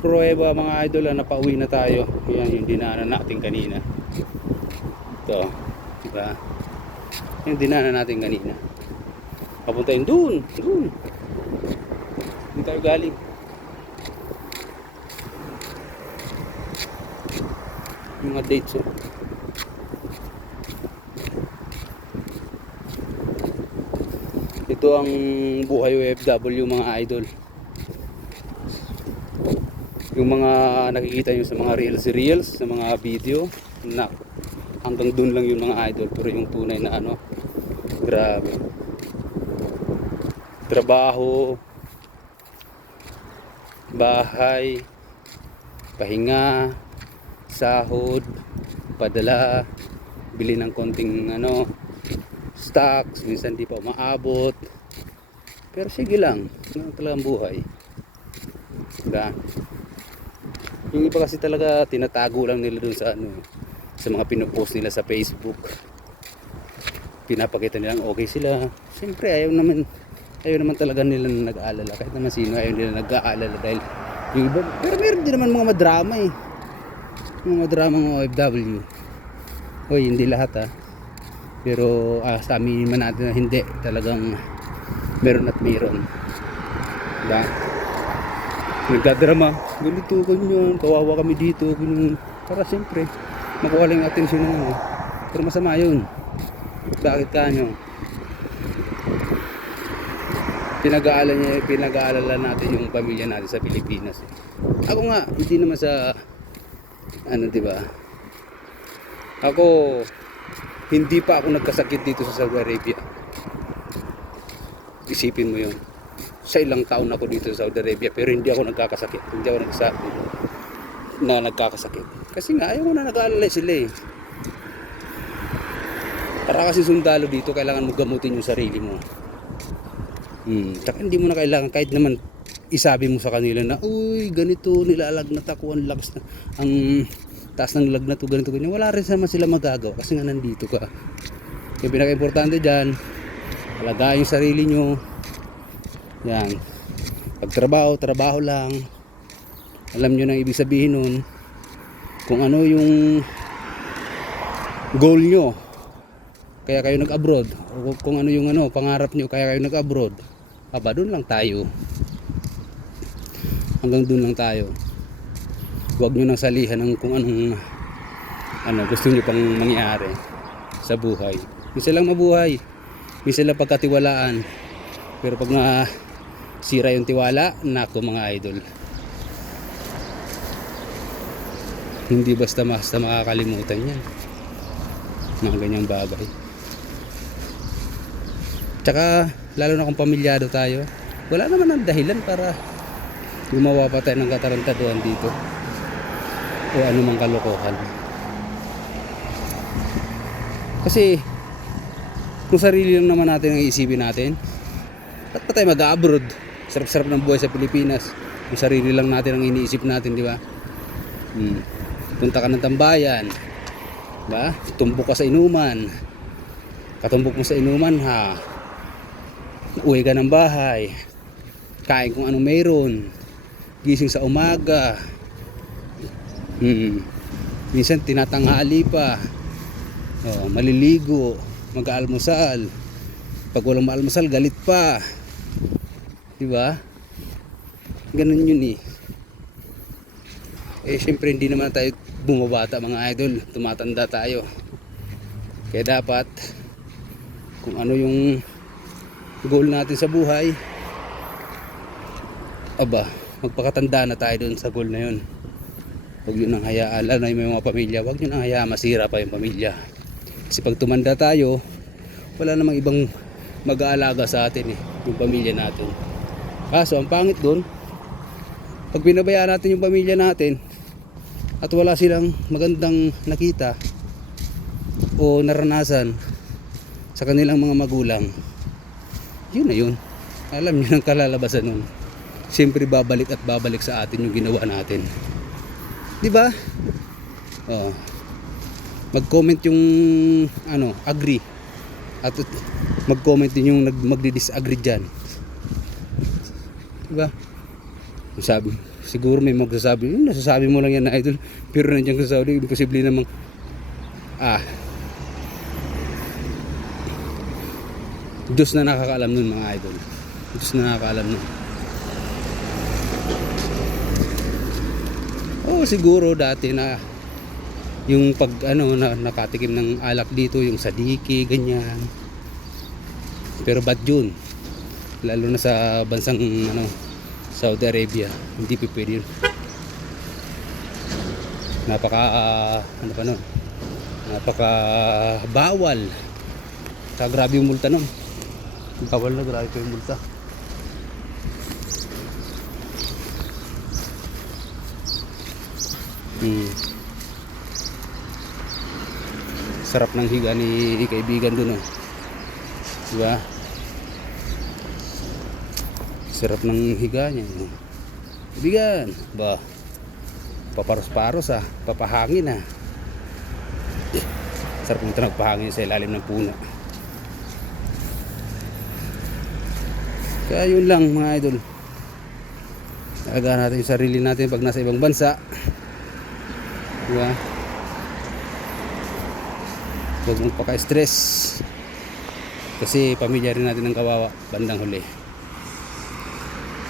pruweba mga idol na napauwi na tayo. Yan yung dinaanan natin kanina. Ito, diba? Yung dinaanan natin kanina. Papunta yun dun. Hindi tayo galing. Yung mga dates, oh. Ito ang buhay OFW mga idol. Yung mga nakikita nyo sa mga reels, sa mga video, na hanggang dun lang yung mga idol. Pero yung tunay na ano, grabe. Trabaho, bahay, pahinga, sahod, padala, bili ng konting ano, stocks, minsan di pa umaabot. Pero sige lang, ganun talaga ang buhay. Diba? Yung iba kasi talaga tinatago lang nila dun sa ano, sa mga pinopost nila sa Facebook. Pinapakita nilang okay sila. Siyempre ayaw naman talaga nila na nag-aalala. Kahit naman sino ayaw nila nag-aalala dahil yung iba, pero meron din naman mga madrama eh. Mga madrama ng OFW. Hoy, hindi lahat ha. Pero sa amin man natin na hindi, talagang meron at meron. Diba? Nagdadrama, ganito, ganyan, kawawa kami dito, ganyan. Para siyempre makuha lang yung atensyon ng ano. Pero masama yun. Bakit kanyo? Pinag-aalala natin yung pamilya natin sa Pilipinas eh. Ako nga, hindi naman sa ano, diba? Ako, hindi pa ako nagkasakit dito sa Saudi Arabia. Isipin mo yun. Sa ilang taon ako dito sa Saudi Arabia, pero hindi ako nagkakasakit. Hindi ako nagkakasakit. Kasi nga, ayaw ko na nag-aalala sila eh. Para kasi sundalo dito, kailangan mo gamutin yung sarili mo. Tsaka hindi mo na kailangan, kahit naman isabi mo sa kanila na, uy, ganito, nilalagnat ako, ang lakas na, ang taas ng lagnat to, ganito, ganyan. Wala rin naman sila magagawa kasi nga nandito ka. Yung pinaka-importante dyan, alagaan yung sarili nyo. Yan. Pagtrabaho, trabaho lang. Alam nyo nang ibig sabihin nun. Kung ano yung goal nyo, kaya kayo nag-abroad. O kung ano yung ano, pangarap nyo, kaya kayo nag-abroad. Aba, doon lang tayo. Hanggang doon lang tayo. Huwag nyo nang salihan ng kung anong ano, gusto nyo pang mangyari sa buhay. Minsan lang mabuhay. Minsan lang pagkatiwalaan. Pero pag sira yung tiwala, nako mga idol. Hindi basta makakalimutan yan. Mga ganyang bagay. Tsaka lalo na kung pamilyado tayo, wala naman ang dahilan para gumawa pa tayo ng katarantaduhan dito o anumang kalokohan. Kasi kung sarili lang naman natin ang iisipin natin, ba't pa tayo mag-abroad? Sarap-sarap ng buhay sa Pilipinas. Kung sarili lang natin ang iniisip natin, di ba? Punta ka ng tambayan, ba? Tumbok ka sa inuman. Katumbok mo sa inuman, ha? Uwi ka ng bahay. Kain kung anong mayroon. Gising sa umaga. Minsan tinatanghali pa. Maliligo, mag-aalmusal. Pag walang maalmusal, galit pa. Diba? Ganun yun eh. Syempre hindi naman tayo bumabata mga idol. Tumatanda tayo. Kaya dapat kung ano yung goal natin sa buhay, aba, magpakatanda na tayo dun sa goal na yun. Huwag nyo nang hayaan, lalo na yung mga pamilya, huwag nyo nang hayaan masira pa yung pamilya. Kasi pag tumanda tayo, wala namang ibang mag-aalaga sa atin eh, yung pamilya natin. Kaso ang pangit dun, pag pinabayaan natin yung pamilya natin at wala silang magandang nakita o naranasan sa kanilang mga magulang, yun na yun. Alam nyo ng kalalabasan nun. Siyempre babalik at babalik sa atin yung ginawa natin. Diba? Mag-comment yung ano, agree. At mag-comment din yung magdi-disagree dyan. Diba? siguro may magsasabi, nasasabi mo lang yan na idol, pero nandiyan ka sa Saudi, imposible namang Diyos na nakakaalam nun mga idol. Diyos na nakakaalam nun. Siguro dati na yung pag na nakatikim ng alak dito, yung sadiki, ganyan. Pero bad yun. Lalo na sa bansang Saudi Arabia, hindi pwede yun. Napaka bawal. Grabe yung multa nun. Bawal na, grabe pa yung multa. Sarap ng higa ni kaibigan dun, diba? Sarap ng higa niya. Kaibigan, ba? Paparos-paros papahangin Sarap nito nagpahangin sa ilalim ng puno. Kaya yun lang mga idol. Alagaan natin yung sarili natin pag nasa ibang bansa. Diba? Huwag mong paka-stress. Kasi pamilya rin natin ang kawawa bandang huli.